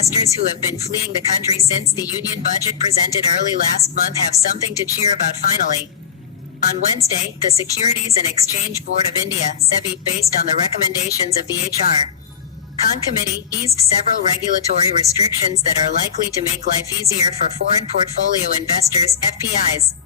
Investors who have been fleeing the country since the union budget presented early last month have something to cheer about finally. On Wednesday, the Securities and Exchange Board of India, SEBI, based on the recommendations of the HR Con Committee, eased several regulatory restrictions that are likely to make life easier for foreign portfolio investors, FPIs.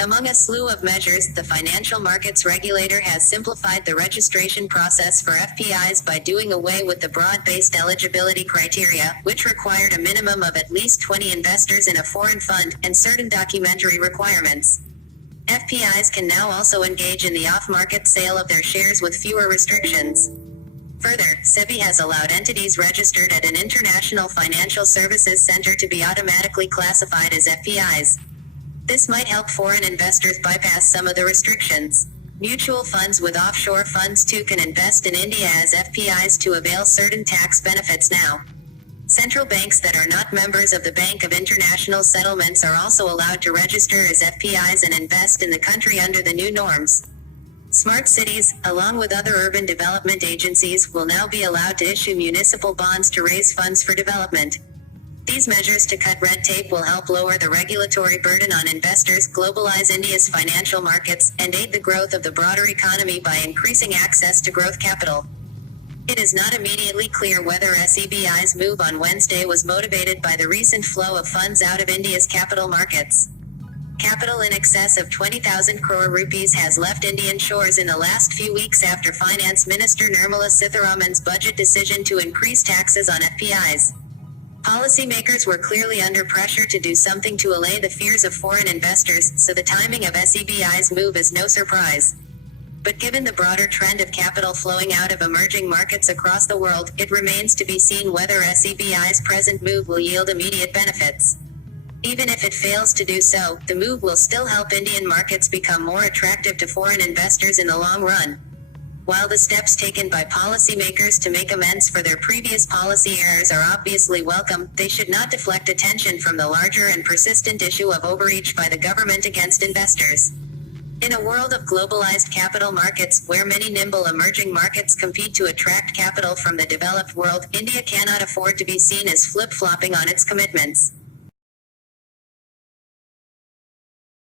Among a slew of measures, the financial markets regulator has simplified the registration process for FPIs by doing away with the broad-based eligibility criteria, which required a minimum of at least 20 investors in a foreign fund, and certain documentary requirements. FPIs can now also engage in the off-market sale of their shares with fewer restrictions. Further, SEBI has allowed entities registered at an international financial services center to be automatically classified as FPIs. This might help foreign investors bypass some of the restrictions. Mutual funds with offshore funds too can invest in India as FPIs to avail certain tax benefits now. Central banks that are not members of the Bank of International Settlements are also allowed to register as FPIs and invest in the country under the new norms. Smart cities, along with other urban development agencies, will now be allowed to issue municipal bonds to raise funds for development. These measures to cut red tape will help lower the regulatory burden on investors, globalize India's financial markets, and aid the growth of the broader economy by increasing access to growth capital. It is not immediately clear whether SEBI's move on Wednesday was motivated by the recent flow of funds out of India's capital markets. Capital in excess of 20,000 crore rupees has left Indian shores in the last few weeks after Finance Minister Nirmala Sitharaman's budget decision to increase taxes on FPIs. Policymakers were clearly under pressure to do something to allay the fears of foreign investors, so the timing of SEBI's move is no surprise. But given the broader trend of capital flowing out of emerging markets across the world, it remains to be seen whether SEBI's present move will yield immediate benefits. Even if it fails to do so, the move will still help Indian markets become more attractive to foreign investors in the long run. While the steps taken by policymakers to make amends for their previous policy errors are obviously welcome, they should not deflect attention from the larger and persistent issue of overreach by the government against investors. In a world of globalized capital markets, where many nimble emerging markets compete to attract capital from the developed world, India cannot afford to be seen as flip-flopping on its commitments.